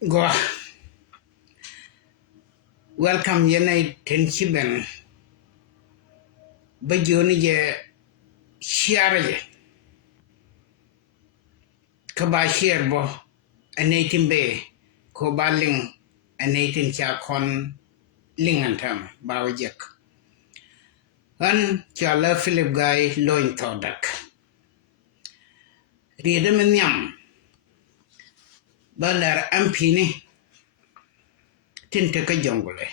Go welcome yenai tenchiben bajoni je share je kaba share bo anatin be ko baling anatin cha kon lingantam bawjek an chala philip guy loin todak riede men yam balar ampini tinte ka jongule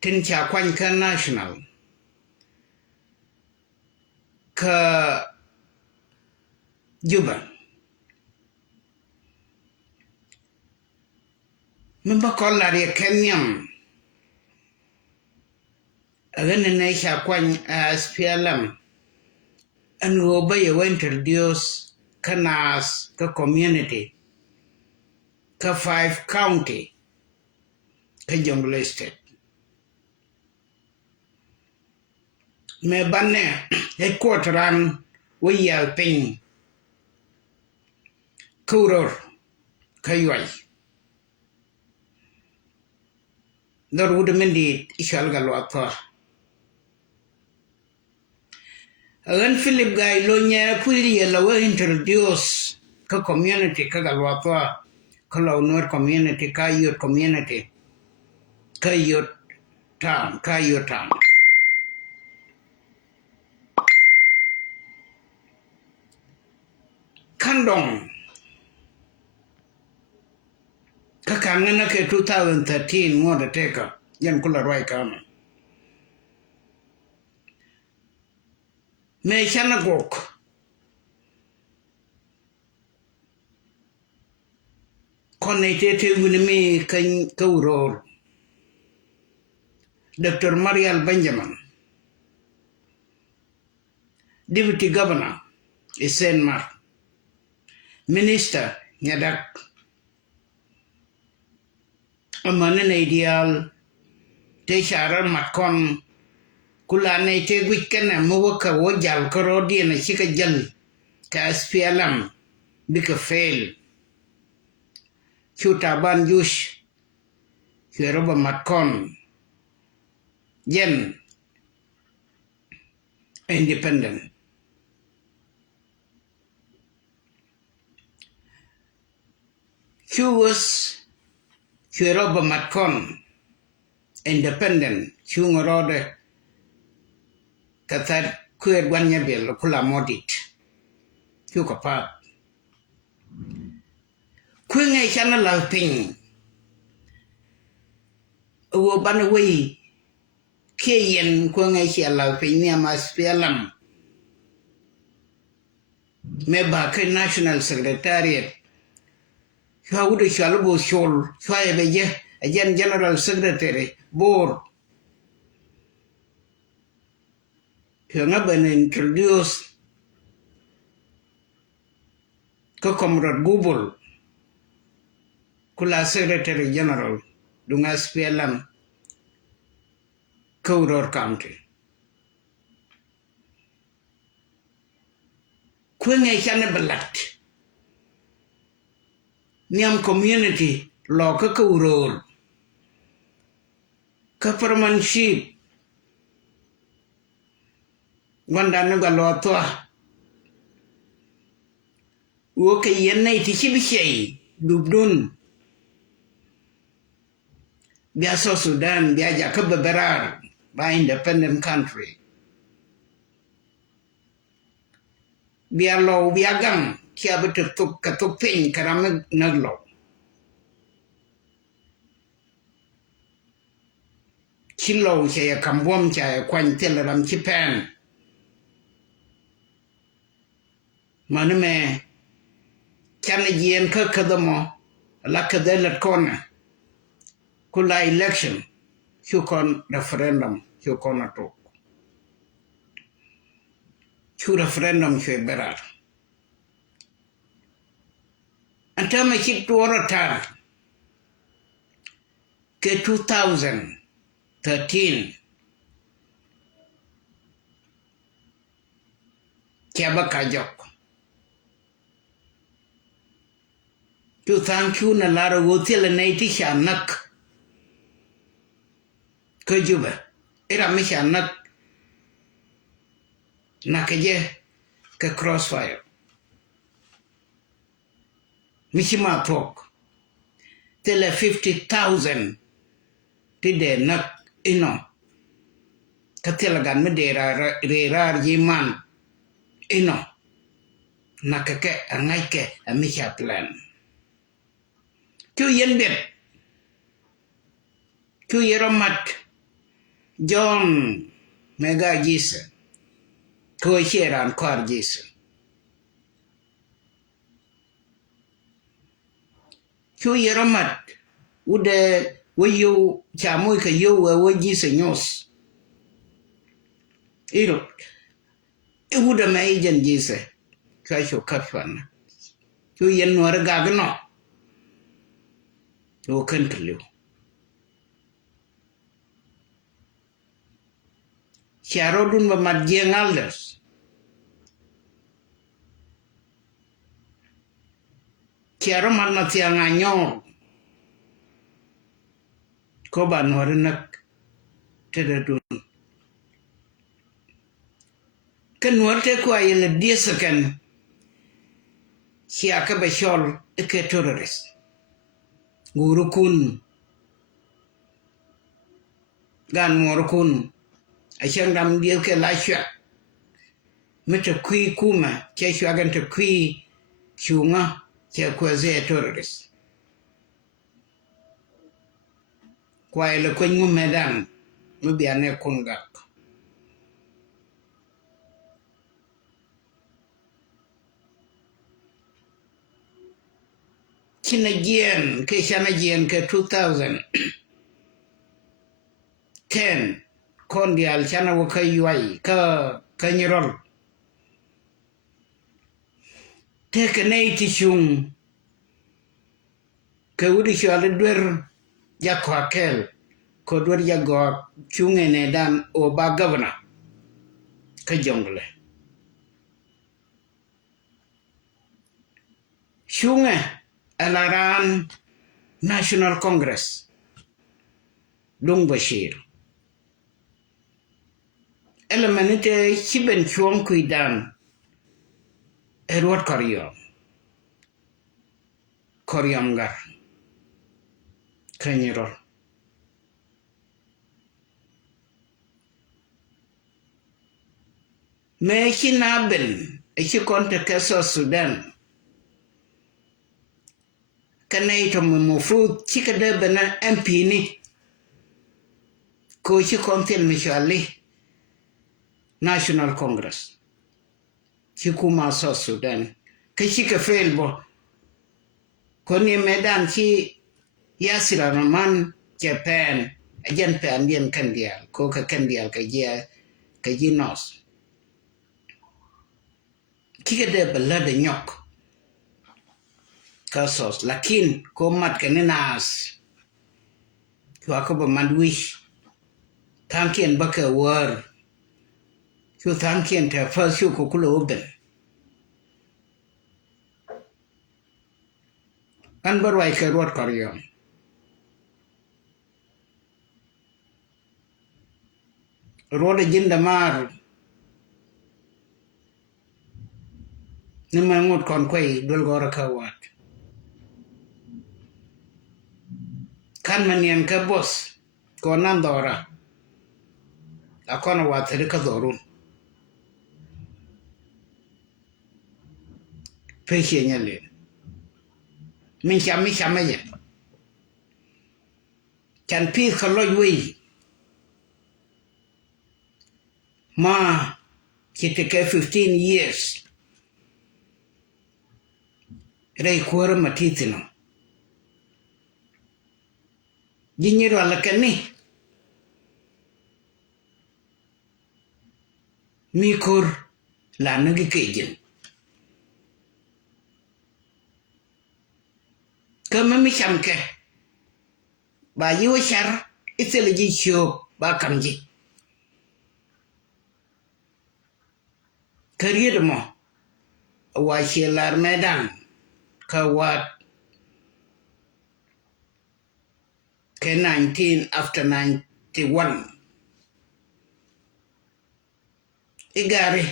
tin cha kwan ka national ka juba memba kolar ye kenyam agane na cha kwan SPLM and obey you introduce canas ka community ka 5 county ka jungle state me banne headquarteran we yal ping kuror kaywai dor would mendi ishal galwata agan philip guy lo nya puli la we introduce ka community ka galwata ka lo nor community ka youth community ka youth town kandong ka kangana ke 2013 ngoda teka yan kula roi kama me chana gok connected with me kan kauro Dr. Marial Benjamin Deputy Governor Isen Mar Minister Nyadak Amanan ideal te sharar matkon kula ne te wikana muwaka wajal karodi na chika jal ka SPLM bika fail chuta ban yush hiroba matkon yen independent Chuwas hiroba matkon independent chungorode katar kuer wanya bel kula modit chuka pa kuinga chana la ping wo ban wi keyen kuinga chala ping ni mas pelam meba ke national secretariat Hawudu shalubo shol shwaye beje ajen general secretary board nga ben introduce ko comrade Google kula secretary general dunga SPLM Kauror County kwenye chane balat niam community lo ka Kauror ka permanship wanda nga lo toa woke yenne itishibishei dubdun biya so Sudan biya Jacob Berar by independent country biya lo biya gang kia betul katuk ping karame naglo chilo saya kambom saya kwan telaram chipen manume chana jien ka kadamo la kadela kona kula election hukon referendum hukon atok hu referendum fe berar antama chit warata ke 2013 kiaba kajok chu thank you na lara wotel nei ti shanak ko juba era mi shanak nakaje ka crossfire mishima tok tele 50,000 ti de nak ino katela gan me de ra yiman ino nakake angaike amisha plan ku yen bet ku yeromat John mega jisa ko sheran kwar jisa ku yeromat ude wayo chamoy ka yo wa jisa nyos iro ude mai jen jisa ka sho kafana ku yen war gagno o kentliu Sharodun ba madjeng alders Charo man tiang anyo ko ban nak tedadun kan warte ko ayel diesakan siaka bashol ke terrorist gurukun gan morukun ashang dam diel ke lasha meta kui kuma che shwagan te kui chunga che kwaze terrorist kwa ele kwenyu medan mubiane kungak Chinagien ke 2010 kondial chana wakayuai ka kanyirol tekene tishung ke udi shwale dwer yakwakel ko dwer yagok chunge ne dan o ba governor ka jongle chunge alaran National Congress Lung Bashir elemenite chiben chuang kuidan Edward Koryamgar Kanyirol me hinaben ichikonte keso Sudan kanay to mufrut chikade bena MP ni ko chikontel mishali National Congress chikuma South Sudan kishika failbo koni medan chi Yasir Arman Japan ajan pandian kandial ko ka kandial ka jinos kikade balade nyok kasos lakin ko mat kaninas ko ko mandwish tankien baka war ko tankien ta fasu ko kulo oben an barwai ka rot karyon roda jinda mar nima ngot kon kwai dol gora kawat kan manian ka bos ko nan dora akona watere ka dorun peshe nyale min chama ya kan pi khalo wi ma kiteke 15 years rei kuara matitino jinyiro alakani mikor la nagi kejin kama mi chamke ba yiwo shar itele ji sho ba kamji kariye mo wa shelar medan ka wat ke 19 after 91 igare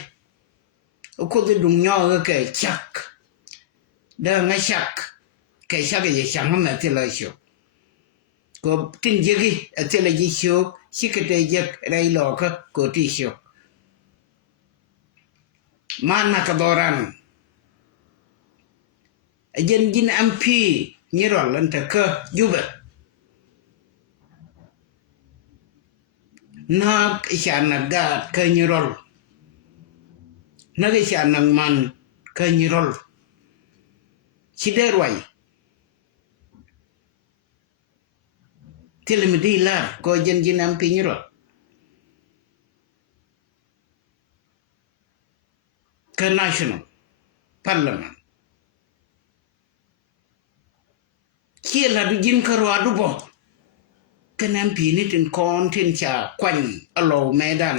ko de dung nyo ke chak da nga chak ke chak ye chang ma te la sho ko tin jigi te la ji sho sikete je rai lo ka ko ti sho mana ka doran jen jin ampi nyirol anta ka juba na ishana ga ka nyirol na ishana man ka nyirol chiderwai telemedi la ko jen jin ampi nyirol ka national parliament kiela du jin ka ro adu bo kanam pi ni tin kon tin cha kwan alo medan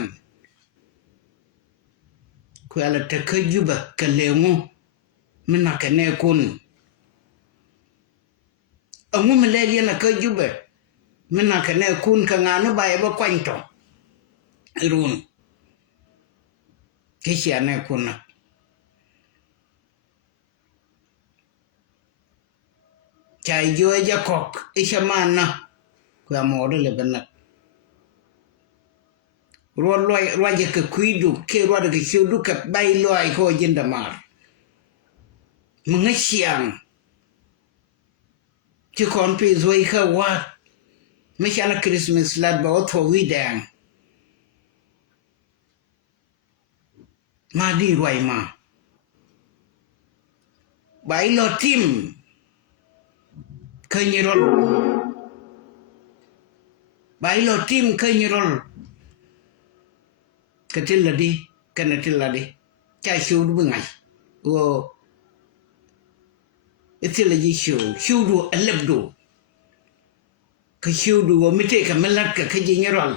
ku ala ta ka juba ka lemu mina ka ne kun amu meleli na ka juba mina ka ne kun ka ngana ba ba kwan to irun ke shi ne kun cha yo ja kok ishamana ku amore le bana roje ka kuidu ke roje ka shudu ka bai loi ko jinda mar mngashiang ti kon pe zoi ka wa mishana christmas lad ba otho widang ma di roi ma bai lo tim kanyirol bai lo tim kanyirol katiladi kanatiladi cha shudu bungai o itilaji shudu alabdu ka shudu o mite ka melat ka kajinyirol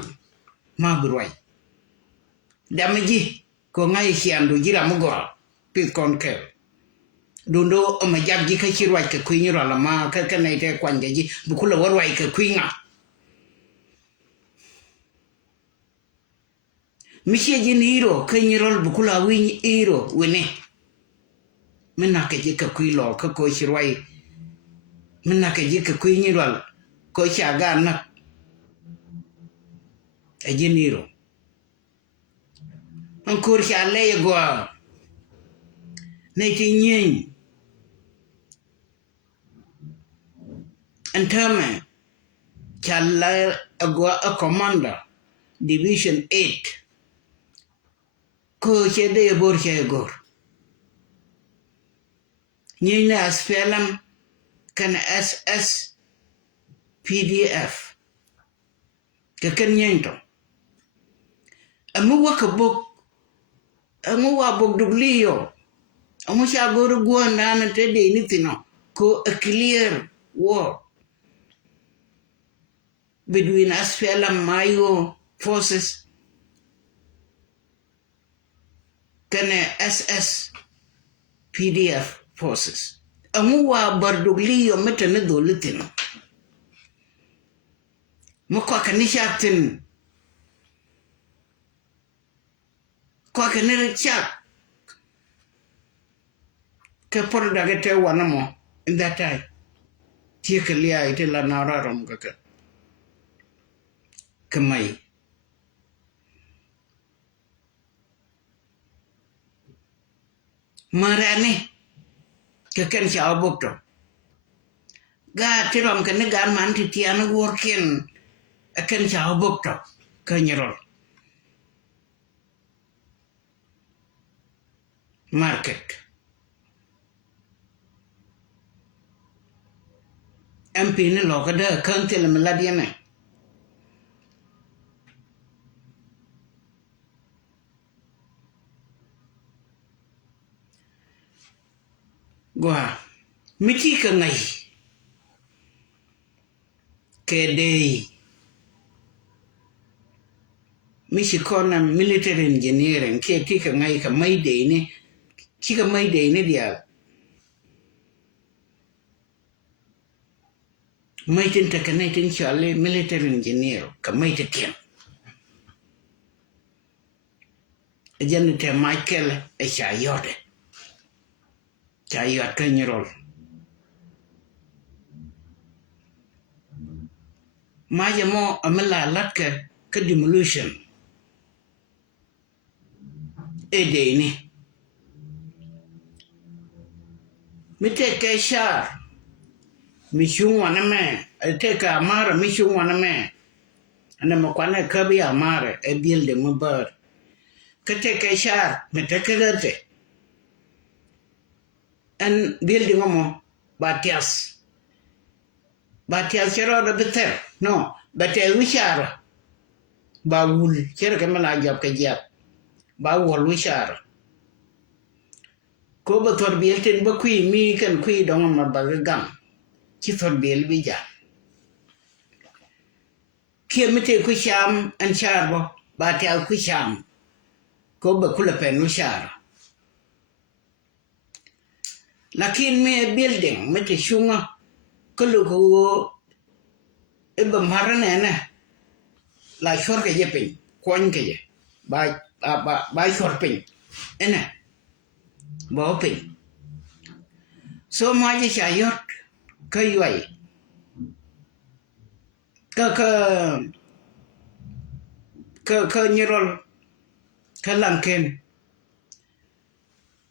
ma burwai damaji ko ngai siandu jira mugora pit konke dundo o majabji ka chirwai ka kuinyirol ma ka kanai te kwanjaji bukula warwai ka kuinga Mishe jin hero kanyirol bukula win hero wene mina ka jika kuilo ka ko shirwai mina ka jika kuinyirol ko shaga na ajin hero an kur sha le go ne tinyin antame challa agwa a commander division 8 ko chede bor chegor nyina aspelam kan SS PDF ka kan nyento amu wakabok amu wabok duglio amu shagor gwanda na tede nitino ko a clear war between aspelam mayo forces kan SS PDF forces amu wa barduglio metana dolitin mo ko kanishatin ko kanere chat ke por daga te wanamo in that time tikelia ite la nararam kaka kamai marane ke kan cha bokto ga tiram kan ga man ti tiana working akan cha bokto kanyerol market MP ne lokada kan tel meladiane gua miti ka ngai kedei misikona military engineering ke tika ngai ka mai de ne kika mai de ne dia mai tin ta kanai tin chale military engineer ka mai ta tiam jan te Michael e chayode chayot kanyarol ma mo amala latka ka demolition e de ni mite ke shar mishung wana me te ka amara mishung wana me ana makwana ka bi amara e building mo bar ka te ke shar mite ke gate an building mo batias chero da beter no betel wishara ba wul chero ke mala job ke jap ba wol wishara ko ba tor biel ten ba kui mi kan kui dong ma ba gam chi tor biel bi ja ke mete ku sham an charbo ba ta ku sham ko ba kula pen wishara lakin me building mete shunga ko lu ko e ba marane na la shor ke je pin kon ke je ba shor pin ena ba pin so ma je chayot ka yuai ka nyirol ka lanken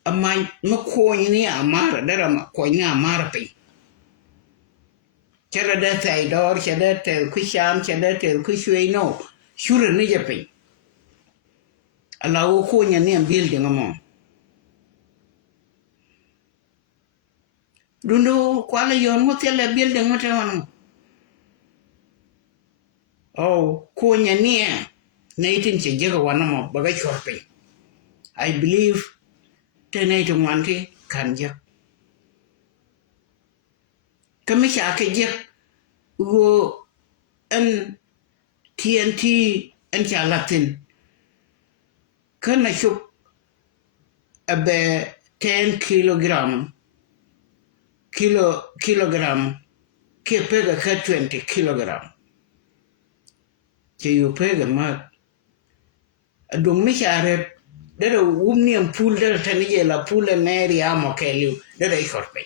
amai ma ko ni amara dara ma ko ni amara pin chara da tai dor chara tel ku sham chara tel ku shui no shure ni je pin ala o ko nya ni building mo dundu kwala yon mo tele building mo te wanu oh ko nya ni na itin che jega wana mo baga chorpe I believe tene to wanti kan je kami sha ke je go an TNT an cha latin kana shuk abe 10 kilogram ke pega ka 20 kilogram che yu pega ma adong mi share dada umniam pool dada tanije la pool neri amo keliu dada ikorpe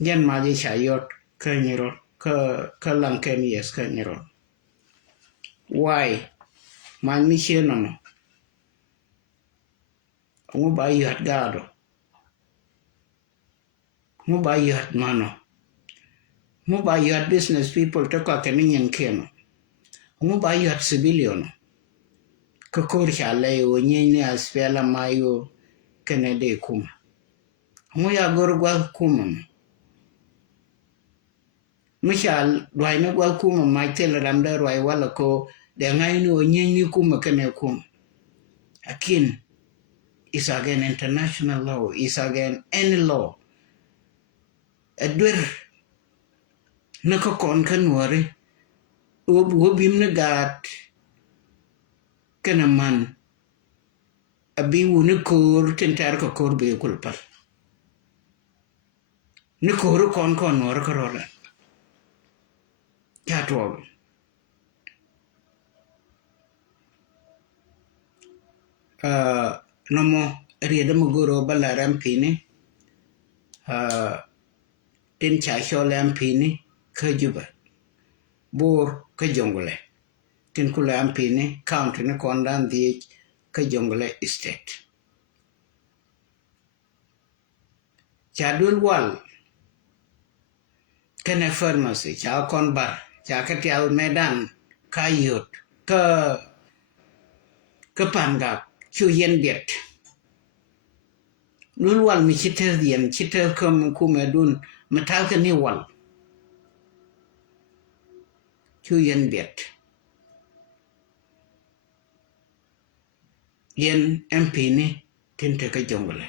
jan maji shayot kanyiro ka lanken yes kanyiro why man mi sheno no ngo ba yat gado ngo ba yat mano ngo ba yat business people to ka kenin keno ngo ba yat civilian ka kor chale o nyene asfela mayo kenede kuma ngo ya gorgwa kuma Mishal dwai na gwa kuma maitel ramda dwai wala ko de ngai no nyenyi kuma kene kuma akin is again international law is again any law adwer na ko kon kanwari obim na gat kana man abi woni kor tentar ko kor be kulpal ni kor kon war ko rola chatwo nomo rieda mogoro balaram pini tin cha sholam pini kajuba bor ka jongole tin kulam pini county ne kondan di ka jongole state chadul wal kene pharmacy cha kon bar cha ka tial medan kayot ka pangap chu yen biet lul wal mi chiter dien chiter kom kumedun metal ka ni wal chu yen biet yen MP ni tinte ka jongole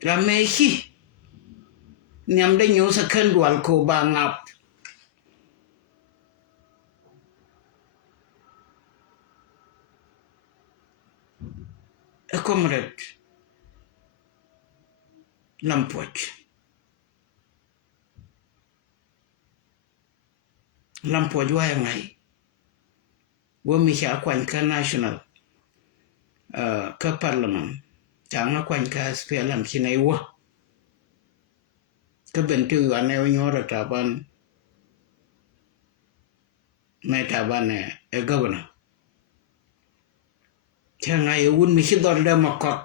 rameshi nyamde nyo sa kan wal ko bangap a comrade Lampojว่ายังไงว่ามีชาควันค่า national ค่า parliament จางควันค่าสเปียร์ลำชินัยวะก็เป็นที่วันในวันยอร์ตาบันไม่ตาบันเนี่ยgovernor ใช่ไงวุ้นมีชิดดอลเดมากอด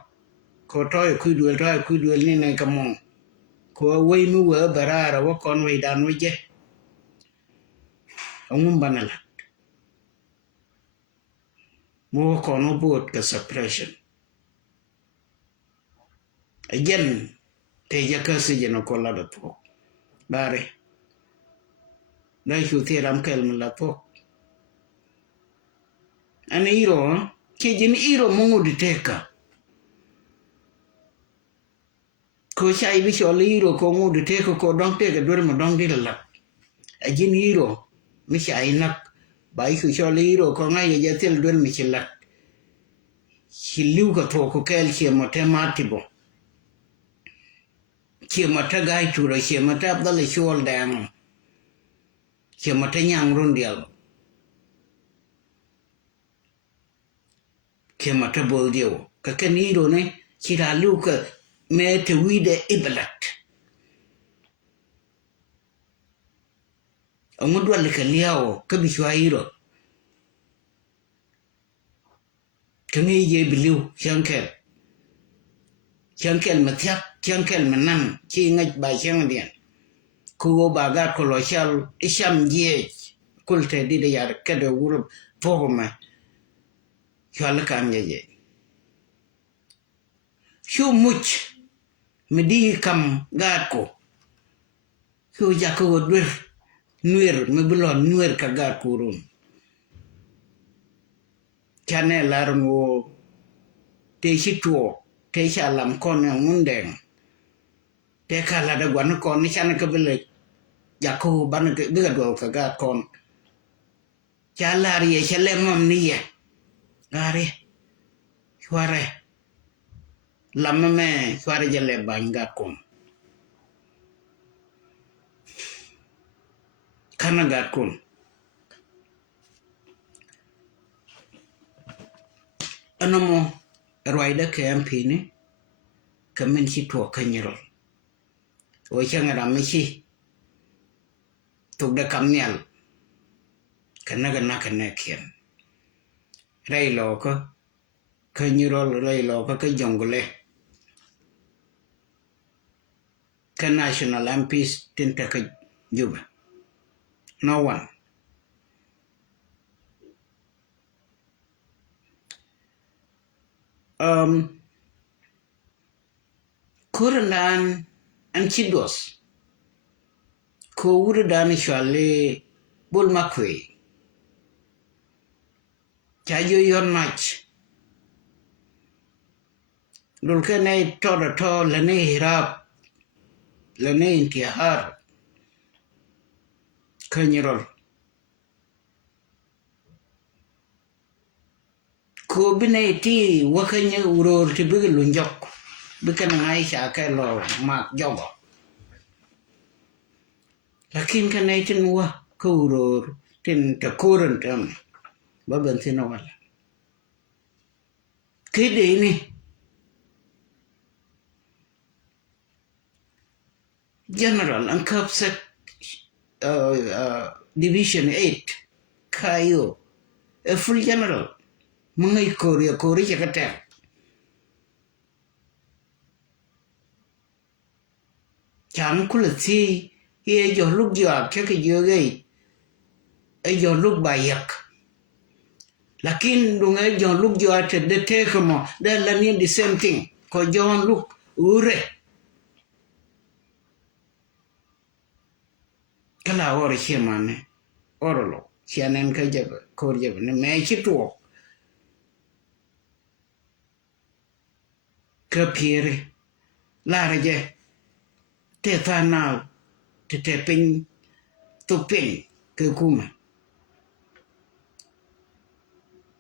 ขอท้อยคุยด้วยนี่ในกระมงขอไว้มือเบราระว่าก่อนไว้ดานไว้เจ้องุมบันละมัวก่อนอุบวดกับ suppression again เทียก็สิจนคนละดพกบาร์ได้ชูที่รำเกลมันละพกอันนี้อีโร่เคจินอีโร่มงุดิเทกะko sai bi sholi iro ko ngudu te ko dong te ga dur ma dong di la ajin iro mi sai nak bai ku sholi iro ko ngai ya tel dur mi chilla hilu ko to ko kel che mo te matibo che mo ta gai tu ro che mo ta dal shol dang che mo ta nyang run dial che mo ta bol dio ka ken iro ne chira lu ka me te wide iblat amudu alikaliao kabishwairo kami je biliu chankel matyak chankel manan chi ngaj ba chang dian kugo baga kolochal isham je kulte di de yar kade wuro fogoma chala kam je shu much medi kam gako shu jako dur nuer mebulon nuer kaga kurun chane larmo te chituo te chalam kon ngundeng te kala da gwan kon ni chane kabele jako ban ke biga do kaga kon chalari ye chalemam niye gare chware lamame chware jale banga kon kana ga kon anamo roida ke MP ni kamen chi to kanyiro o changa ramichi tugda kamnyal kanaga nakanakian railo ko kanyiro railo ko ka jongole ka national MPs tinta ka juba no one Kurandan and Chidos ko Uradan shale bulmakwe chayo yon match dulkane to lane hirap lane intihar kanyirol ko bine ti wakanya uror ti bigilunjok bikan ngai sha ka lo mak jogo lakin kan ai tin wa ko uror tin ta kuran tam baban tin wala kede ni general and capset division 8 kayo a full general mengai kori jakata cham kulati ye jo luk jo ke yoge e jo luk bayak lakin dunga jo luk jo at de tekmo de la ni the same thing ko jo luk ure kala ore chemane orolo chianen ka jaba kor jaba ne me chituo kapire laraje te fanao te pin tu pin ke kuma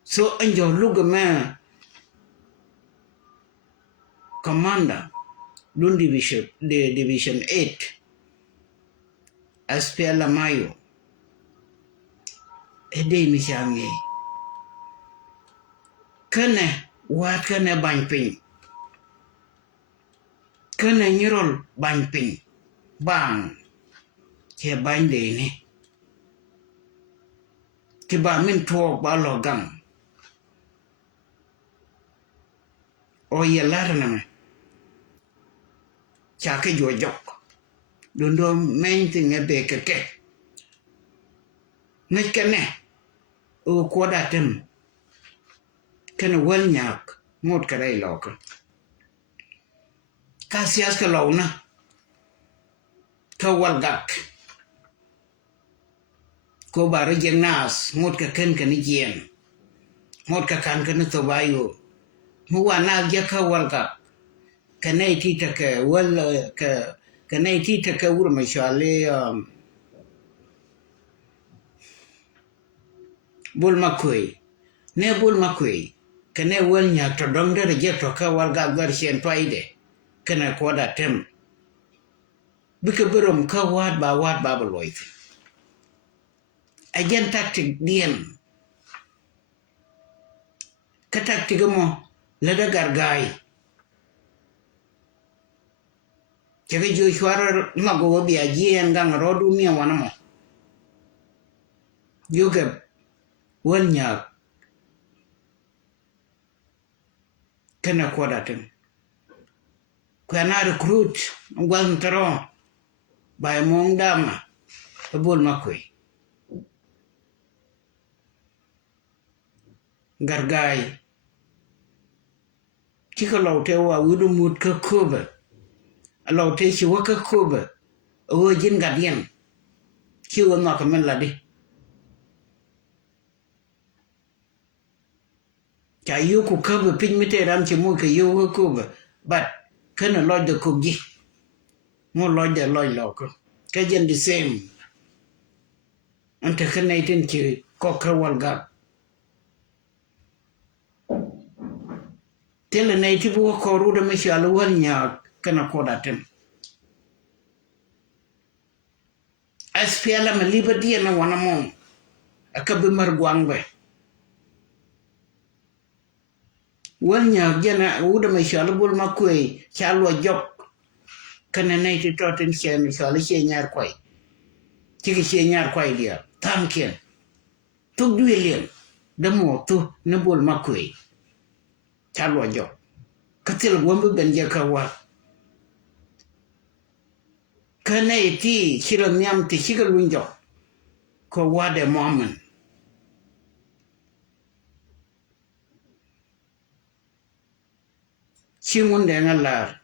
so anjo lugama commander Lun Division 8 SPLA Mayo ede mi changi kene wat kene bany piny kene nyirol bany piny bang che bany de ni ki ba min tuok ba lo gang o ye lar na me cha ke jo jok dundo men tinge be ke ne kene o ko da tem kene wel nyak ngot ka dai lok ka sias ka lo na ka wal gak ko bare jeng nas ngot ka ken kan jen ngot ka kan kan to bayo mu wana je ka wal gak kanai ti ta ka wal ka kanai ti ta ka ur ma shale bul makui ne bul makui kane wel nya to dong de je to ka wal gak gar shen paide kana ko da tem bika berom ka wat ba loit again tactic dien ka tactic mo la da gargai kege jo shwara mago bi ajien gang rodu mi wana mo yoga wel nya kana ko da tem kana recruit ngwan taro by mong dama bol makui gargai kika laute wa wudu mut ka koba laute shi waka koba o jin gadien kiwa ma kamen ladi cha yu ku koba pin mite ram chi mu ka yu ka koba but kana loj de kubji mo loj de loj loko ka jen the same anta kana itin chi ko ka wal gap tele na iti buwa koru da mashi alwal nya kana koda tem SPLA ma liba dia na wana mong akabi margwangbe wal nya jana uda mashi alwal makwe chalwa jok kana na iti totin siya mashi alwal siya nyar kway chiki siya nyar kway dia tamkien tuk duwilien damo tu nabul makwe chalwa jok katil wambu benja kawa kana iti shira nyam ti shiga lunjo ko wade moment chingun de ngalar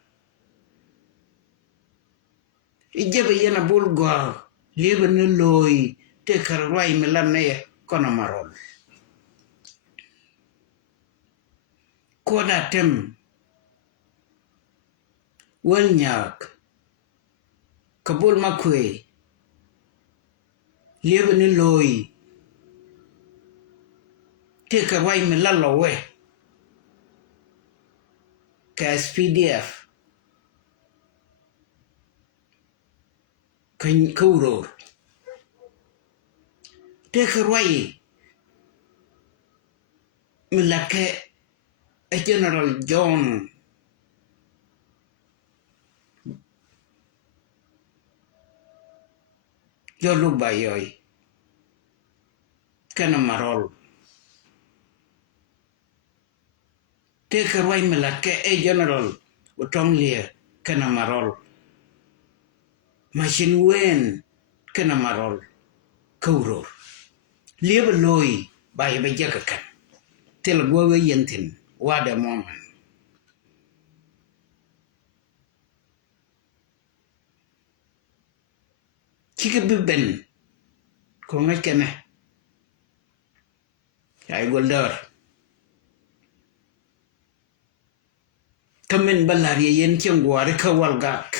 ijebe yana bulgwa lebe ne loy te karwai melane kono marol koda tem wel nyak kabul makwe lebe ne loy te karwai melalowe ka SPDF kan kuro te karwai melake a General John Lubayoi kana marol te karwai melake a General Utonglia kana marol Machine wen kana marol kuro liebe loy bay be jakakan tel gowe yentin wade moment kike bibben ko ngakene ay goldor kamen balari yen cengware ka walgak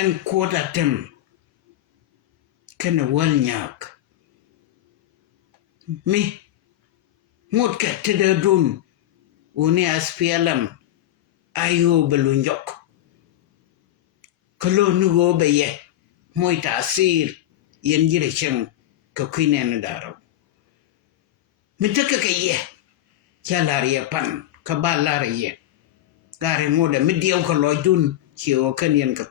en quota tem kana wal nyak mi ngot ka te dun uni SPLM ayo belunjuk kalau nugo beye moi tasir yen jire cheng ka kwine na daro mitaka ka ye chalari pan ka balari ye gare ngode midiyo ka lojun chiwo kan yen ka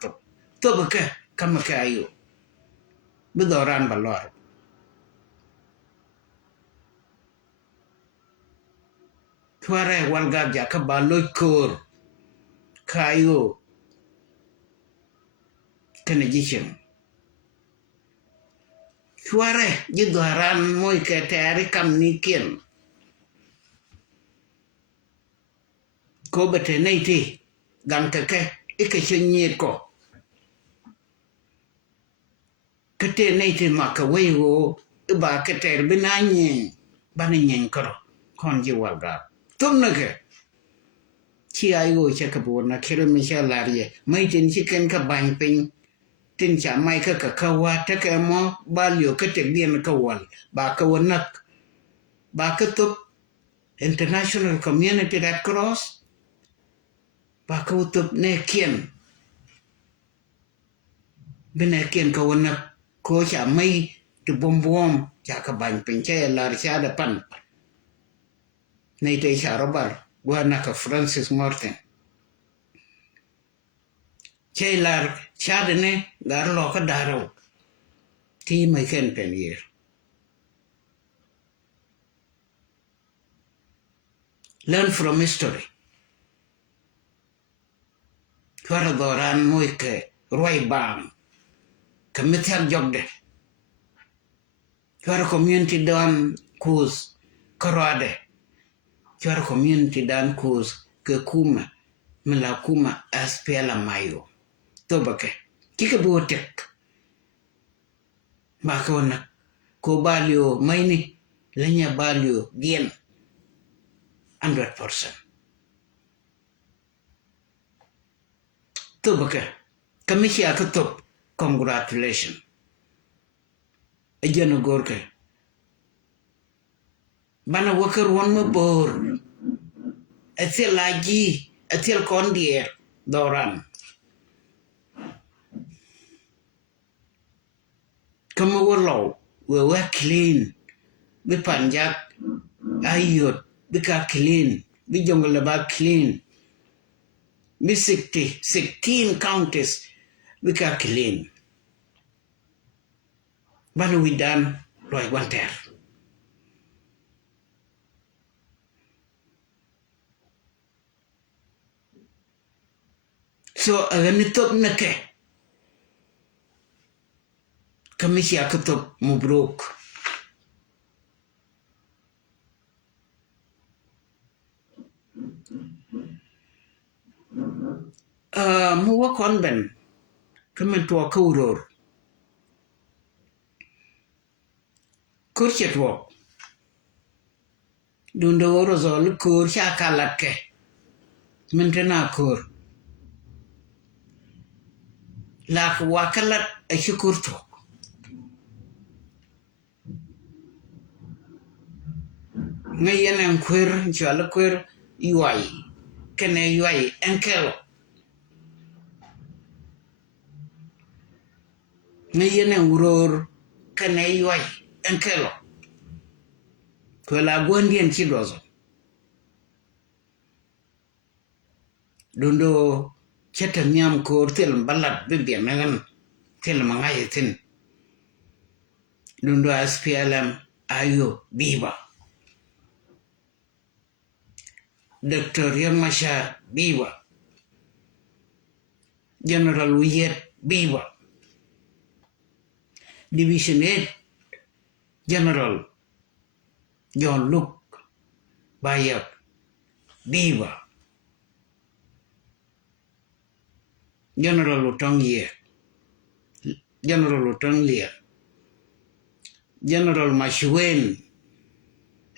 to baka kama ka ayo bidoran balor tware walga ja ka baloj kor kayo kana jichem tware jidoran moi ka tari kam niken ko bete neiti gam kake ike chenye ko kete neiti maka weyo ba kete binanye bani nyen karo konji walga tumnake chi ayo chakabu na kiro misha larie mai tin chicken ka bang ping tin cha mai ka kawa ta ka mo balyo kete bien ka wal ba ka wonak ba ka tup international community red cross ba ka tup ne kien bine kien ka wonak ko cha mai tu bom cha ka bang ping che lar cha da pan nei te cha robar wana ka Francis Morton Chailar chadene gar lo ka daro ti mai ken pen year learn from history kwara doran moike roi bang kamital jogde kwara community dan kuz karade kwara community dan kuz ke kuma mila kuma aspela mayo tobake kike botek makona ko balio maini lenya balio bien 100% tobake kamishi akatop congratulations ejeno gorke bana wakar won mabor atil laji atil kondier doran kama warlo we clean bi panjak ayot bi ka clean bi jongle ba clean bi 16 counties bi ka clean bana we done loy wanter so agani top nake kamishi akatop mubruk muwa konben kamen to kawror kurchet wo dundo woro zol kur shakalatke mentena kur lak wakalat ashukurto ngayen kwer chala kwer yuai kene yuai enkelo ngayen uror kene yuai enkelo kwela gwandien chidozo dundo cheta nyam kor tel balat bibia megan tel mangayetin dundo SPLM ayo biba Dr. Yamashar biba General Wiyet biba Division 8 General John Luke Bayab biba General Utongye General Utonglia General Mashwen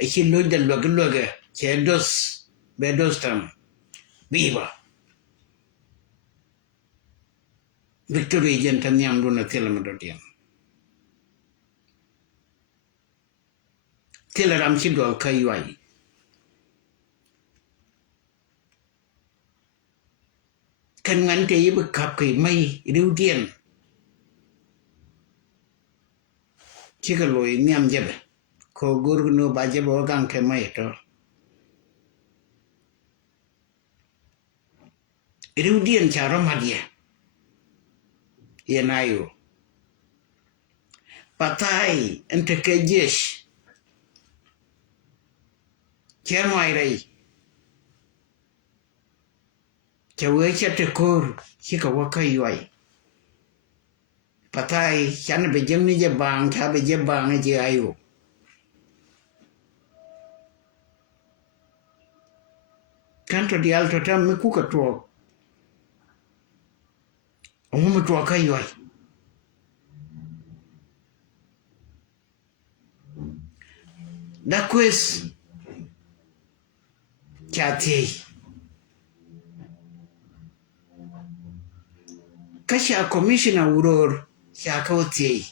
Achilo de Logaluga Chedos Bedostam Biba Victory Gentanyam Duna Telemadotiam Teleram Chidwal Kayuai kan ngan te yib kap ke mai riu dien chi ka loi niam jebe ko gur no ba jebe o gang ke mai to riu dien cha ro ma dia ye na yo patai ente ke jesh che mai rei che we che te kor chi ka wa kai yoi patai chan be jem ni je bang cha be je bang je ayo canto di alto tam me ku ka to o mo to kai yoi da quest cha te kasha commissioner uror cha ka te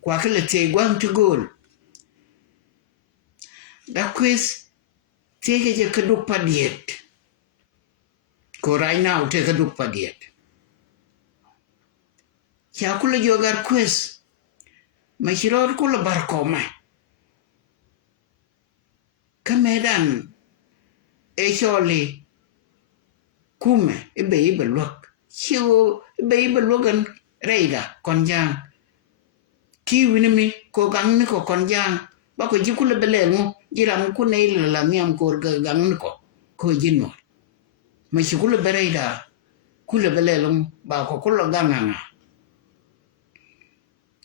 kwa kile te gwang to goal da quest te ke je ka duk padiet ko right now te ka duk padiet cha kula jogar quest ma shiror kula barkoma kamedan e sholi kume ibe lok chiwo ibe logan reida konjang ki winimi ko gang ni ko konjang ba ko jikula belelmo jiram ku nei la miam ko gang ni ko jinno ma shikula bereida kula belelum ba ko kula ganganga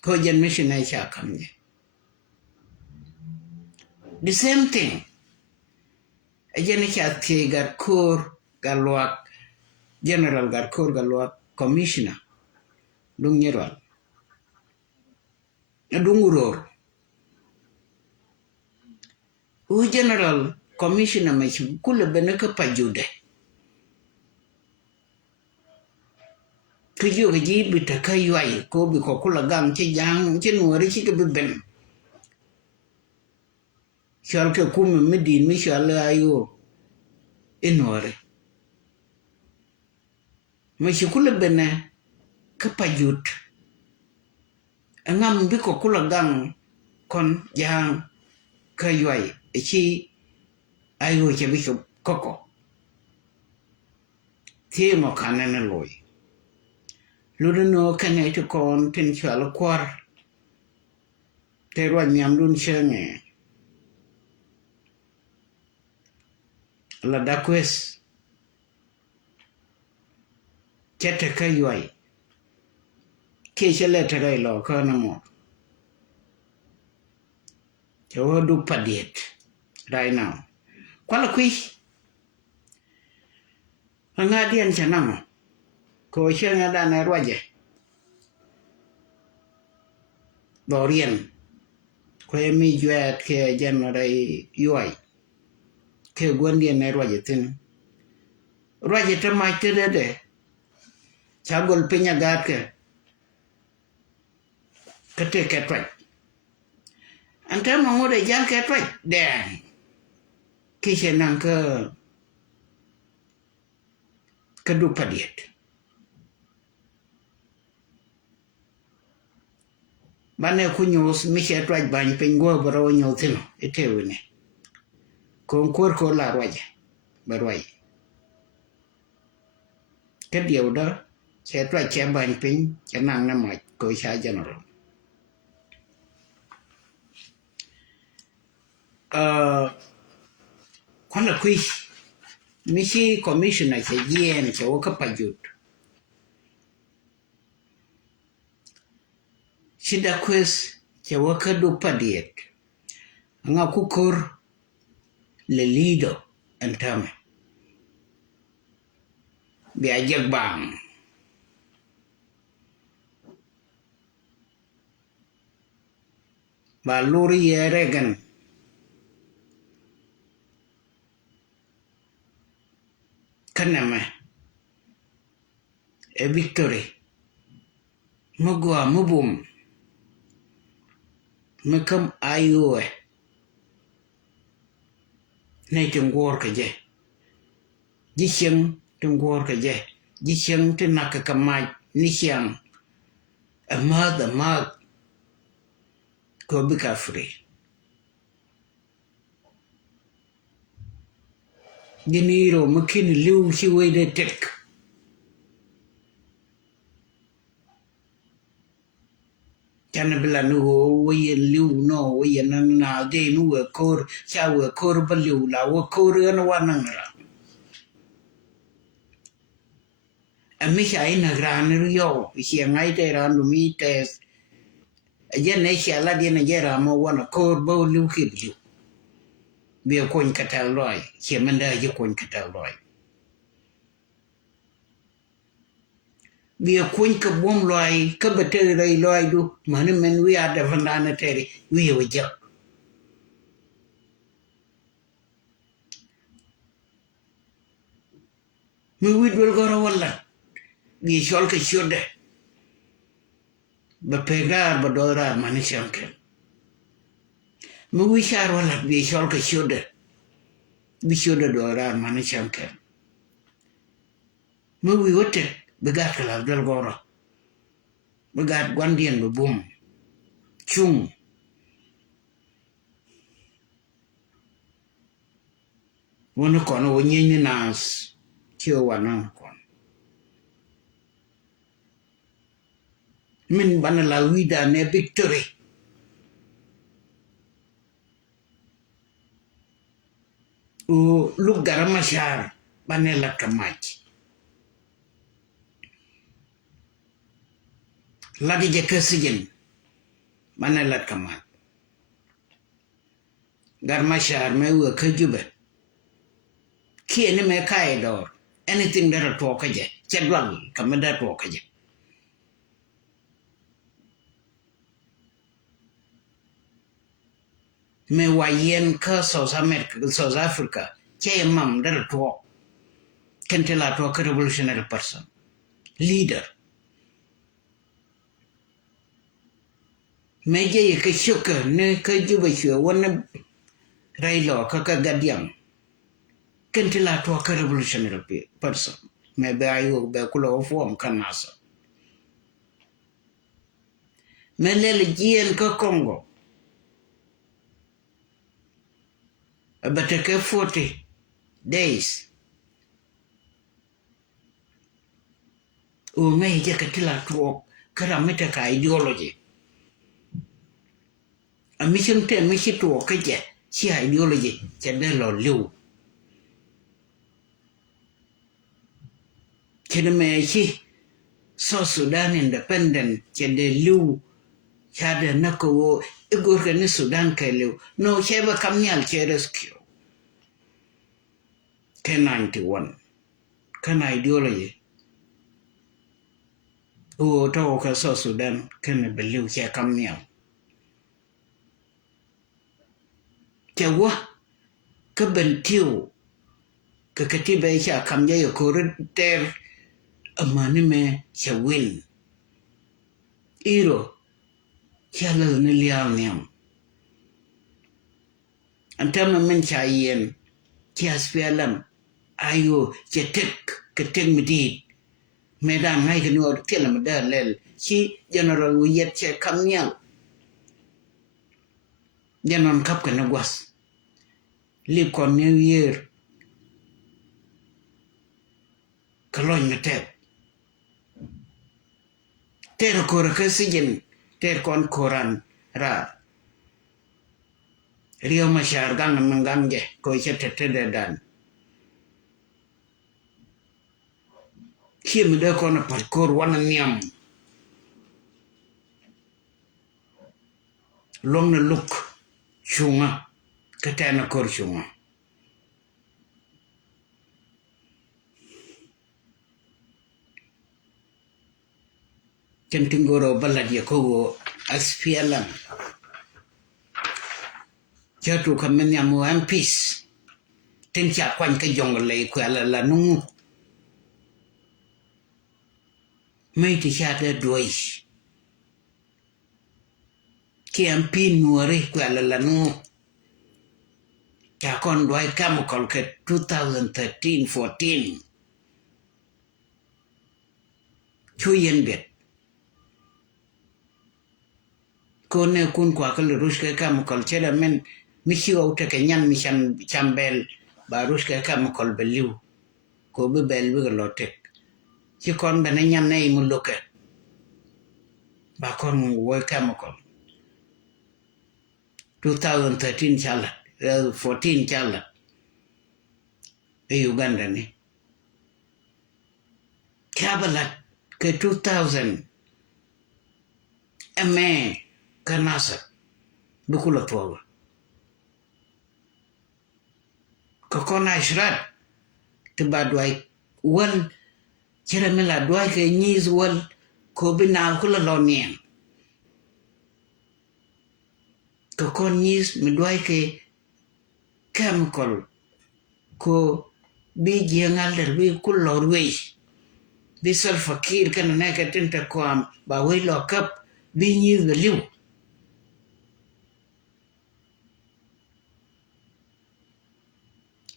ko jen mission ai cha kamje the same thing ajene cha tigar kur galwak general garkur galwak commissioner dung nyerwal dunguror u general commissioner ma kula benaka pajude kiyo ji bita kayuai ko bi ko kula gang che jang che nuori chi ke ben shal ke kum medin mi shal ayo enore ma shi kula bena ka pajut angam bi ko kula gang kon jang kayuai chi ayo che bi koko tie mo kanana loy luno kanai to kon tin shal kwar te ro nyam dun chenge la da quest chete kayuai ke chele tere lo ko na mo yo du padiet right now kwala kwi anga dien chanamo ko chenga da na roje dorien ko mi juet ke janore yuai ke gwandien na roje tin roje ta mai tede chagol pinya gat ke kate ke twai anta mangore jang ke twai den kishenang ke du padiet bane kunyos mi che twai ban pingo bro nyotino etewine konkur ko la roje barwai ke điều đó sẽ twai che ban pin che nang na mai ko sha general kwana kwi mishi commissioner che yen che o kapajut shida kwes che o ka du padiet nga kukur le lido antame bi ajagbang ba luri yeregan kanama e victory mugwa mubum mekam ayoe nay tungor ka je jisheng tungor ka je di siang te nakakamay ni siyang amag ko bika free diniro makin liu si way de tek Chana bila nu way liu no way na de nu kor cha kor baliu la kor na wanang ra amisha ina gran rio si ngai te ran mi te aja ne sha la de na jera mo wana kor bo liu ki liu bi ko in katal loy si manda ji ko in katal loy bi ko in ka bom loy ka bete rai loy du man men wi ada vandana teri wi wajak mi widwel goro wala bi shol ka shode ba pegar ba dora mani shanke mi wi shar wala bi shol ka shode bi shode dora mani shanke mi wi wote bi gar kala dal goro bi gar gwandien bi bum chung wono kono wo nyenye nas kio wana kon min bana la wida ne victory o lugar mashar bane la kamachi la di jekasigen bane la kamat gar mashar me wo kajube kiene me kai dor anything that at talk aje chedwal kamada talk aje me wayen ka South Africa che mam that talk kentela talk revolutionary person leader me je ke shoka ne ka juba shwe wona railo ka gadiam kentela talk revolutionary person me be ayo be kulo form kanasa me lele jien ka Congo abateke 40 days o me je ka tila talk karamita ka ideology a mission te mission to ka je chi ideology che de lo liu che me chi South Sudan independent che de liu cha de nako igor ka ni Sudan ka liu no che ba kamnyal che rescue K91 kana ideology o to ka South Sudan kana beliu che kamnyal Chawa ka bentiu ka katiba ya kamya yo ter amani me chawin iro chala ni liam niam antama men chayen kiaspialam ayo chetek ketek medit medan ngai kenu tela medan lel chi general wiyet che kamya janon kap kana gwas li kon new year kalon metet ter kor kasigen ter kon koran ra rio mashar gang mangange ko chete de dan kim de kon par kor wana niam long na luk chunga katana kor chunga kentingoro balad yakowo aspialam jatu kamenya mo ampis tencha kwan ka jongle ko la nungu mai ti chata dois ki ampin nuore ko la nungu cha kon doi kam kol ke 2013-14 chu yen bet ko ne kun kwa ka le rush ka kam kol chela men mi chi o te kenyan mi chambel ba rush ka kam kol beliu ko be bel be lo tek chi kon be ne nyan ne mu loke ba kon mu wo kam kol 2013 chala 14 chala e Uganda ni kabalat ke 2000 ame kanasa bukula towa ko kona shrat te badwai wal chira mela dwai ke nyiz wal ko bina kula lonien ko kon nyiz mi dwai ke chemical ko bi jengal der bi kulor wei bi sal fakir kana na ka tinta ko am ba wei lo kap bi nyiz be liu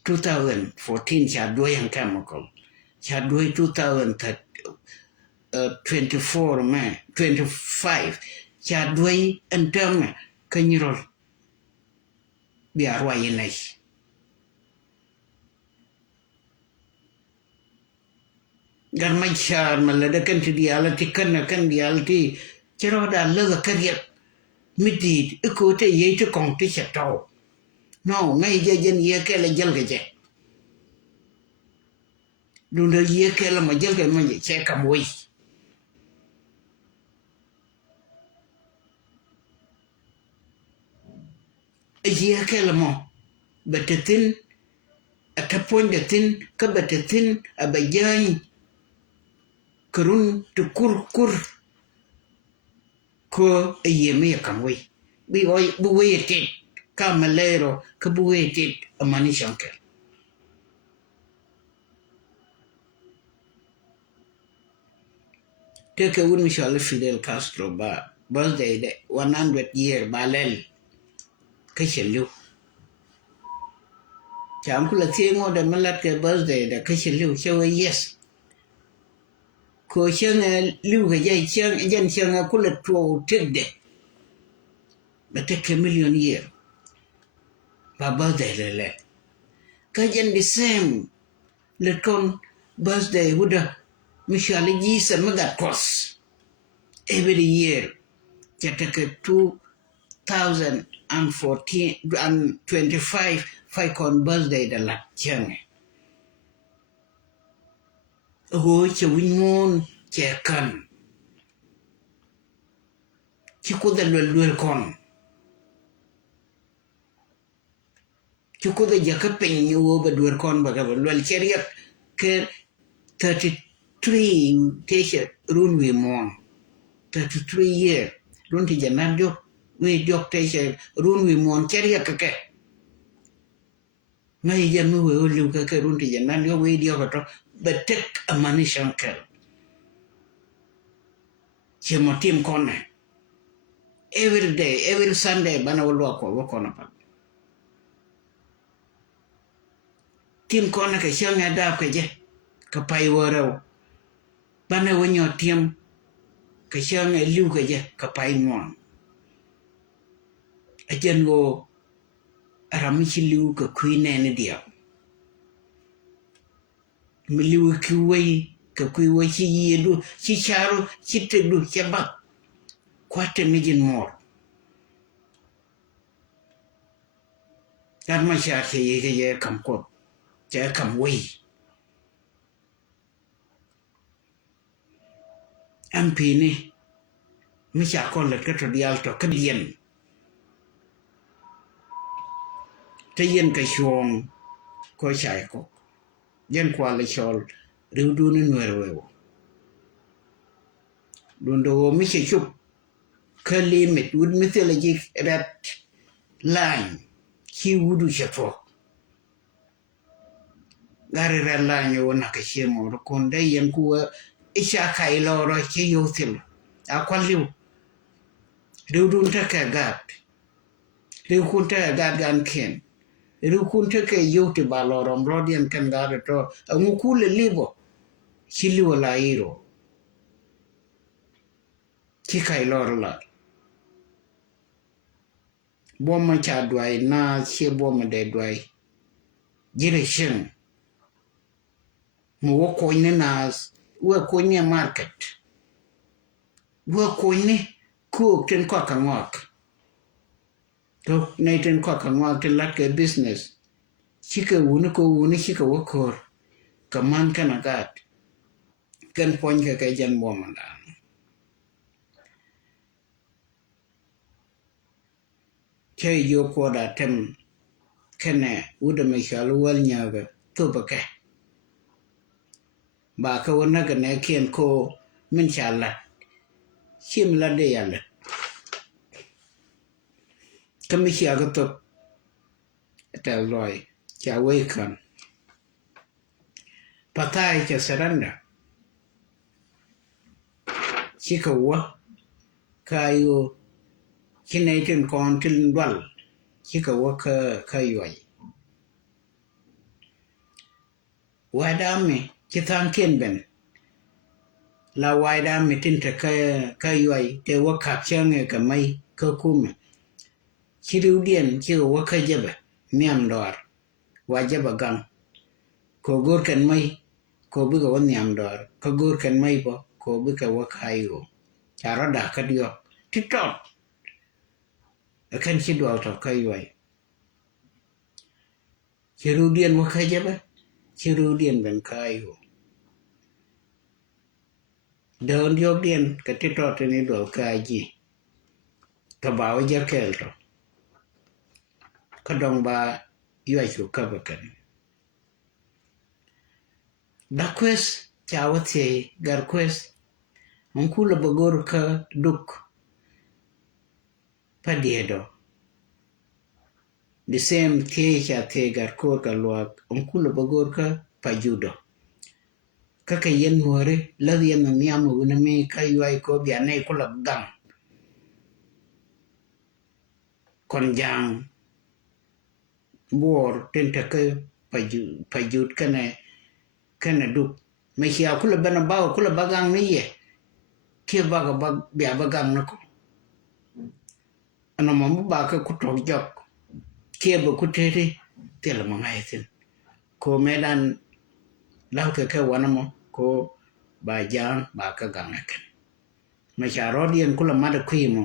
2014 cha doi yang chemical cha doi 2024 me 25 cha doi entam kanyirol bi arwa yenai gar mai cha malada kan ti dialati kan dialati chero da le ka riet miti ko te ye te kong ti cha to no ngai je jen ye ke le jel ke je dunda ye ke la ma jel ke ma che kam wei ye ke la mo betetin atapon de tin ka betetin abajan kurun tu kur ko ye me kam wei bi oi bu wei te kamalero ka bu wei te amani shankel take un Michel Fidel Castro ba birthday de 100 year balel ka chelu cham kula tiengo de malat ke birthday de ka chelu chewe yes ko chen lu ga jai chen kula to tigde ba take million year ba birthday le ka jen the same le kon birthday huda Michel Gisa magat kos every year take 2014 and 25 five con birthday de la chang ho che wingon che kan chi ko de lo kon chi ko de jaka pen yo ba dur kon ba ga lo cheriet ke 33 tesha run we mon 33 year run ti janan jo we jok tesha run we mon cheriet ke ngai jamu we lu ke run ti janan yo we dio ko but take a money shankel chemo tim kone every day every Sunday bana wolwa ko kona pa tim kone ke changa da ke je ka pai woro bana wonyo tim ke changa liu ke je ka pai mon ajen go arami chi liu ka kuine ne dia mi liu ki wei ka kui wei chi yedu chi charo chi tedu chaba kwate mijin mor dar ma sha ke ye kam ko che kam wei ampi ni mi sha ko le ka to dial to ka dien te yen ka shong ko chai ko yen kwa le chol riu du ni nwer wewo dundo mi che chup ka limit would mythologic that line he would chafo gari ra line yo na ka shemo ko ndai yen ku isha kai loro chi yothil a kwaliu riu du ta ka gat riu ku ta gat gan ken rukunte ke yote balorom rodian kan gare to ngukule libo chiliwo la iro chi kai lor la bo ma cha dwai na chi bo ma de dwai jire shin mo wo ko ni na wo ko ni market wo ko ni ku ken ko ka ngok to nei ten ko ka ngok ten lat ke business chi ke wuni ko wuni chi ke wo kor ka man kana gat ken pon ke jan bo ma da che yo ko da tem kene uda me shalu wal nyaga to baka ba ka wona ga ne ken ko min shala shim la de yalla kami shi aga to ta loy cha wei kan patai cha saranda shi ka wa kayo kinai ten kon tin wal shi ka wa ka yoy wa da me ki tan ken ben la wa da me tin ta ka yoy te wa ka chang ka mai ka kuma chiru dien chi wa ka jaba miam dor wa jaba gang ko gor kan mai ko bi ga miam dor ko gor kan mai bo ko bi ka wa kai go chara da ka dio tiktok kan chi do to ka yoy chiru dien wa ka jaba chiru dien ben kai go don yo dien ka tiktok ni do ka ji ka ba wa ja kel to ka dong ba yoy chu ka ba kan da quest chawate gar quest on kula bagor ka duk padiedo the same teacher te gar ko ka luak on kula bagor ka pajudo kaka yen more la yen na miamu na me ka yuai ko bia ne kula gang kon jang bor tenta ka pajud kana duk me chia kula bana ba kula bagang ni ye ke baga bag bia bagang na ko ana mamu ba ka ku tok jok ke ba ku tete tela mangai tin ko medan law ke wana mo ko ba jang ba ka gang na kan me chia rodien kula ma da kwi mo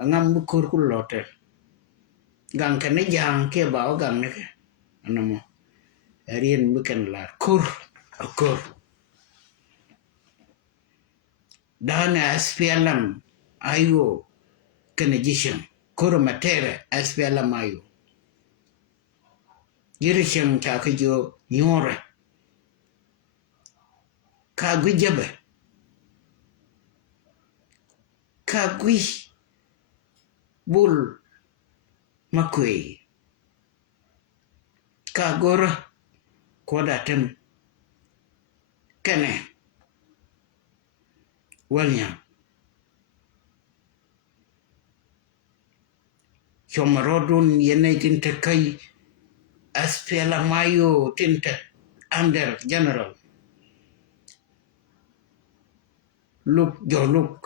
angam bu kur ku lote gang kan ne jang ke ba gang na ke ana mo rien bu kan la kur dana SPLM ayo kanajishan kuro matere SPLM ayo yirishan chakajo nyore ka gujabe ka gui bul makwe ka gora kodatem kene walnya chomarodun yenay tinta kai aspela mayo tinta under general look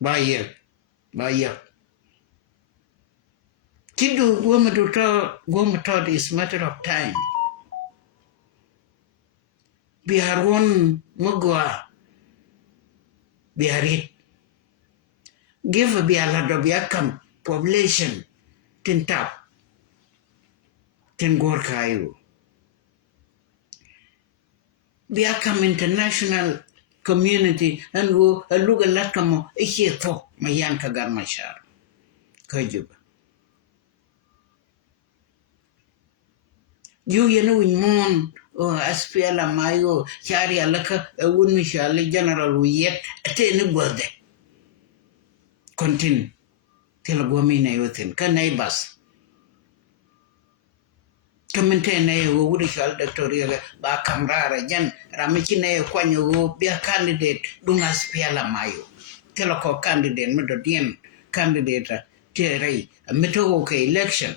bayer kidu goma to is matter of time biarwon magwa biarit give bialado biakam population tintap tengor kayu biakam international community and wo aluga lakamo ikieto mayan kagar mashar kajuba you know in mon o aspela mayo chari alaka won mishale general yet atene gode continue tela gomina yoten kanai bas kamentene wo wudi shal doctoria ba kamrara jan ramikine kwanyo wo bia candidate dunga aspela mayo tela ko candidate medo dien candidate terei meto ko election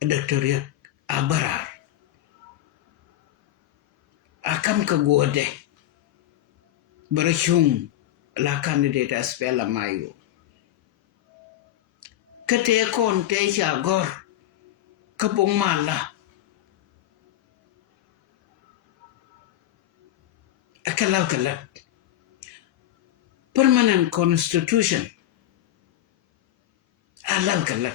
doctoria abarar akam ka gode barashung la candidate SPLM mayo kate kon te gor kapong mala akala permanent constitution alam kala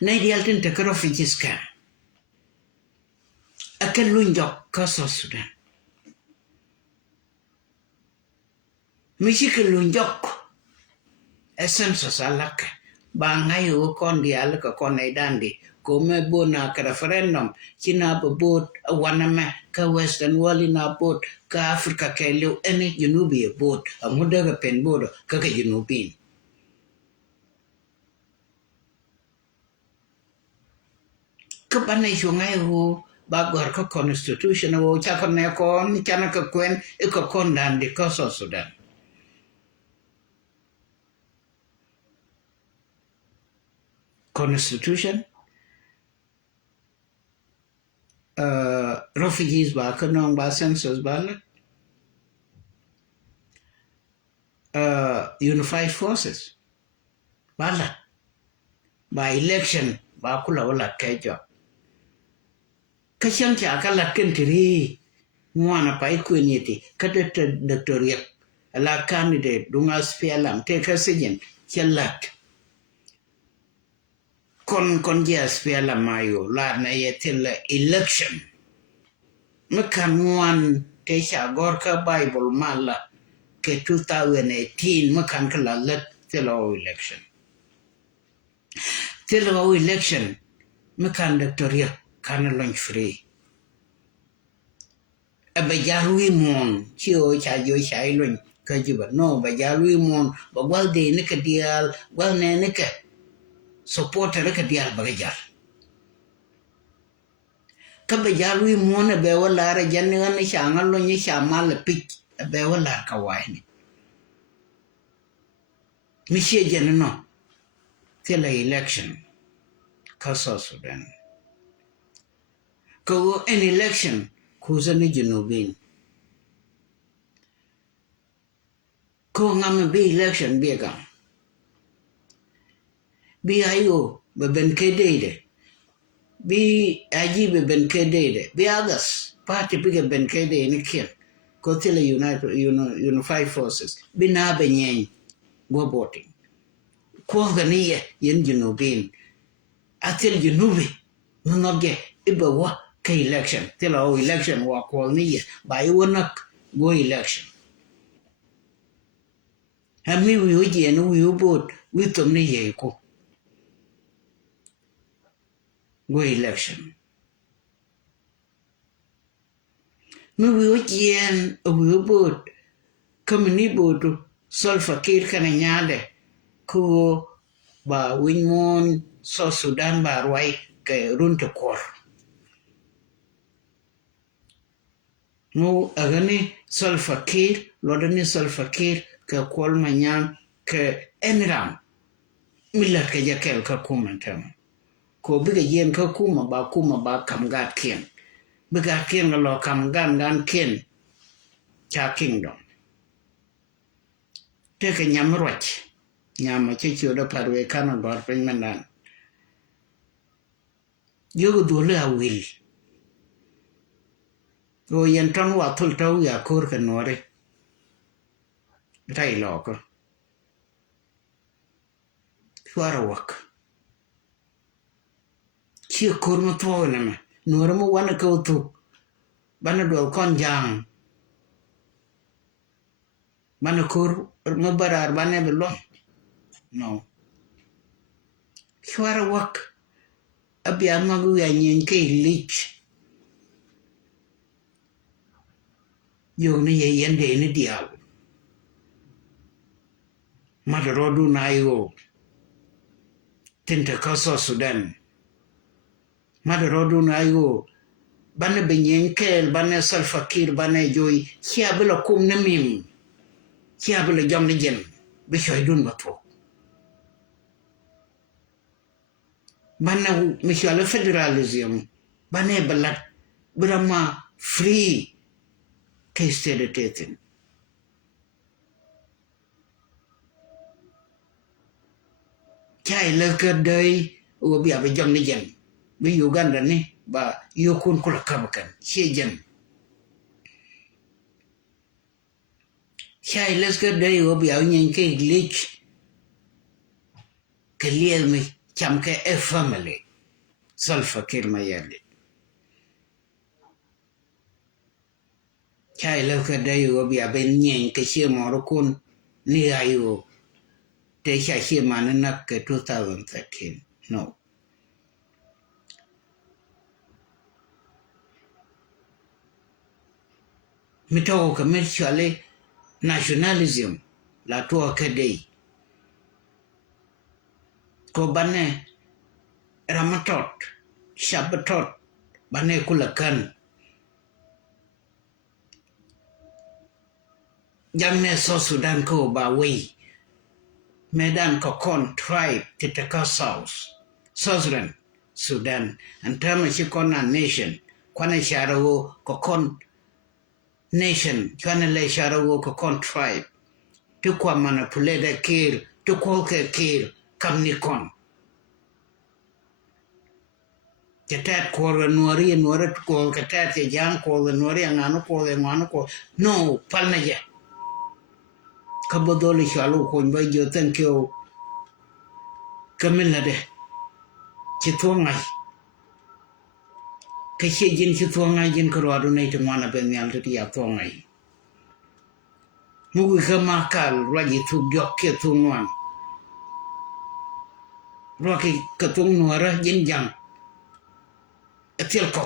na ideal tin te karo fijiska akan lunjok ka Sudan Michi lunjok essence salak bangai u kon dial ka kon ai dandi ko me bona ka referendum china bot wanama ka western wali na bot ka africa ka leo ene junubi bot amuda ka pen bot ka junubin ka banai shungai hu bagor ka constitution wo cha kon ne kon chana ka kwen e ka kon dandi ka Sudan constitution refugees ba kanong ba census ba unified forces bala by election ba kula wala kejo kashang cha kala kentiri mwana pa ikunyeti kada doctorate ala candidate dunga SPLM te kasijin chalat kon jas SPLM mayo la na yetel election mekan wan te gor ka bible mala ke 2018 mekan kala let telo election mekan doctorate kana lunch free abajarui mon chio cha jo chai lun ka jiba no bajarui mon ba walde ne ka dial wal ne ka supporter ka dial bagajar ka bajarui mon be wala ra janne ne shanga lo ni shamal pik be wala ka wani misie jene no tela election ka Sudan ko an election kuzani junubin ko ngam bi election biega bi ayo be ben kedede bi aji be ben kedede bi agas party bi ben kedede ni kien ko tele unified forces bi na be nyen go voting ko ganiye yen junubin atel junubi ngoge ibawa ka election tela o election wa ko ni ba yonak go election hami wi oje no wi bot wi tom ni ye ko go election mi wi oje wi bot kamni bodo solfa kir kana nyade ko ba winmon Sudan ba rwai ke runte kor no agani solfakir lodani solfakir ke kol manyan ke enram millar ke jakel ka kumantam ko biga yen ka kuma ba kam gat kien biga kien lo kam gan kien cha kingdom te ke nyamroch nyama che chudo parwe kana dor pen mandan yogo dole awil o yen ton wa thul tau ya kor ka nore rai loko swara wak chi kor mo to na me nore mo wana ka tu bana do kon jang bana kor mo barar bana belon no swara wak abia magu ya nyen ke lich yo ni ye yende ni dial madarodu na yo tenta kaso Sudan madarodu na yo bana benyenkel bana salfakir bana joy siabla kum na mim siabla jam ni jen be shoydun bato bana mishala federalism bane balat berama free kesteditetin chai lekadai ubi abijam ni jen bi Uganda ni ba yokun kula kabakan shejen chai lekadai ubi awinyen ke glitch kaliel mi chamke e family Salva Kiir Mayardit chai lekadai ubi abenyen ke shemorokun ni ayo te shashi mananak ke 2013 no mito commercially nationalism la tua kadei ko bane ramatot shabatot bane kulakan jamne so Sudan ko ba wei medan ko kon tribe titaka Southern Sudan and tama shikona nation kwana sharawo ko kon nation kwana le sharawo ko kon tribe to kwa manipulate Kiir to kolke Kiir kamnikon ketat ko nuari ko ketat ke jang ko nuari ngano ko no palnaje kabodoli shalu ko ba joten kyo kamilla de chitwangai ke jin chitwangai jin ko adu nei to mana ben yal to ya twangai mugu kama kal raji tu jokke tu ngwan roki katung nuara jin jang atil ko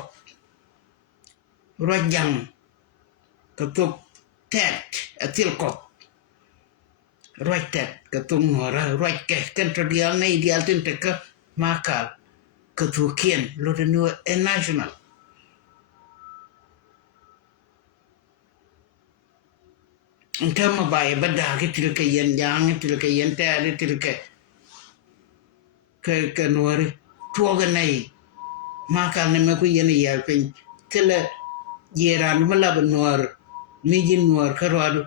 rajang katuk tet atil ko rajtet katung nuara rajke kan tradial nei dial tin teka makal katukian lo de nu e national Entama bae bada kitil ke yen jang kitil ke yen tare kitil ke nuari tuoga nei makal ne me ku yen yel pin tele yeran malab nuar mijin nuar karwadu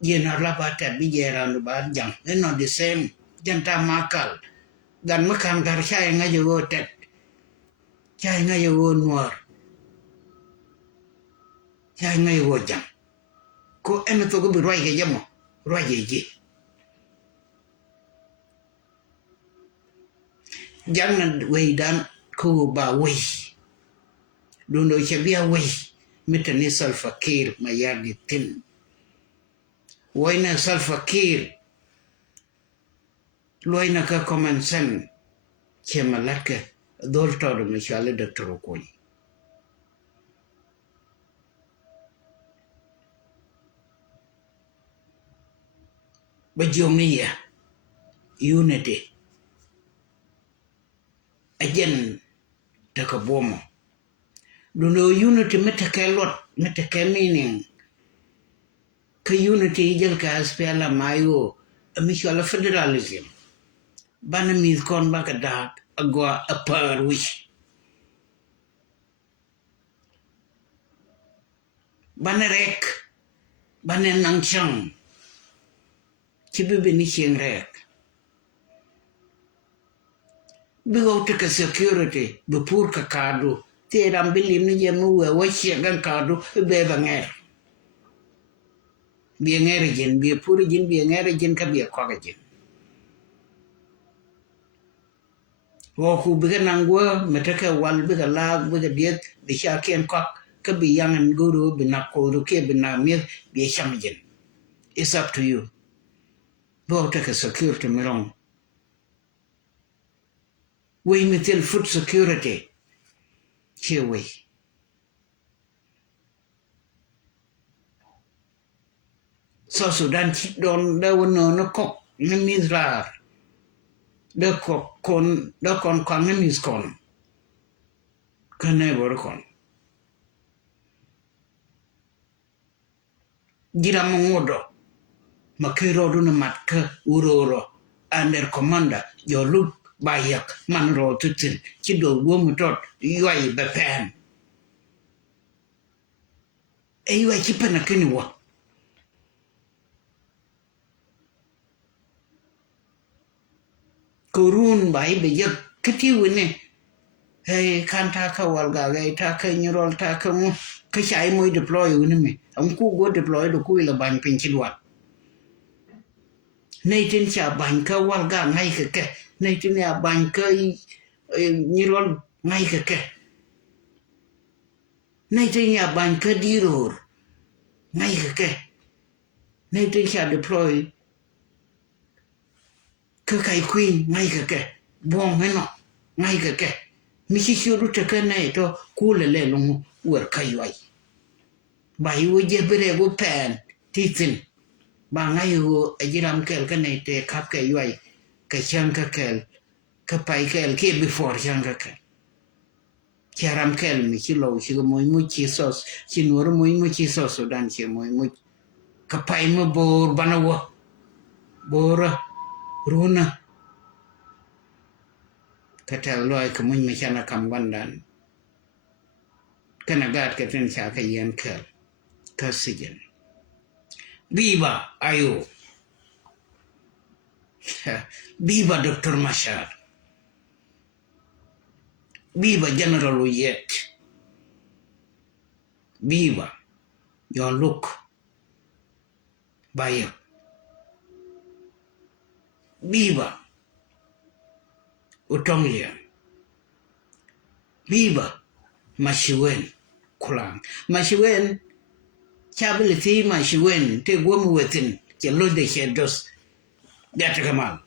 yenar la bata bi yeran ba jang not the same janta makal dan makan gar chai nga yo tet chai nga yo nuar chai nga yo jang ko en to ko bi roi ke jamo roi ji jang na wei dan ko ba wei dundo chabia wei mitani Salva Kiir Mayardit tin waina Salva Kiir loina ka komansen chemalaka doltor mishale Dr. Okoye bajomia unity again takabomo dundo unity metake meaning ka unity jel ka aspela mayo mishale federalism bana mis kon baka dak agwa apar wish bana rek bana nangchang chibibi ni chieng rek bigo teka security bepur ka kadu tiram bilim ni jemu wa chieng kadu be banger bi ngere jin bi pur jin bi ngere jin ka bi ko jin wo ku biga nangwa metaka wal biga lag biga diet bi shaken kok ka bi yangan guru bi nakoro ke bi na mir bi shamjin it's up to you bo take security mirong we metel food security here we so Sudan don da wono no kok ni misrar de kon ni miskon kane bor kon gira mongodo makiro do na matka uroro under commander your look bayak man ro tutin ci do womu tot yoy be pen e yoy ci pena kini wa kurun bai be yak kiti wone hey kan ta ka walga ga ta ka nyirol ta ka mu ka chai moy deploy woni me am ku go deploy do ku la ban pin ci wat nay tin cha ban ka walga ngay ka nay tin ya ban ka nyirol ngay ka nay tin ya ban ka diror ngay ka nay tin cha deploy ka kai queen ngay ka bong he no ngay ka mi chi shuru ta ka nay to ku le long wer kai wai bai wo je bere go pen titin ba ngay wo ajiram kel ka nay te kap ka yai ka chang ka kel ka pai kel ke before chang ka kel charam kel mi chi lo chi moy mu chi sos chi nur moy mu chi sos sudan chi moy mu ka pai mo bor banawo bora runa ka tel loy ka mun mi chana kam wandan kana gat ka tin cha ka yen kel ka sigen viva ayo viva Dr. Machar viva General Oyet viva John Luke Bayo viva Utonglia viva Mashiwen Kulang Mashiwen chabili ti Mashiwen te gomu wetin ke lo de shedos gata kamal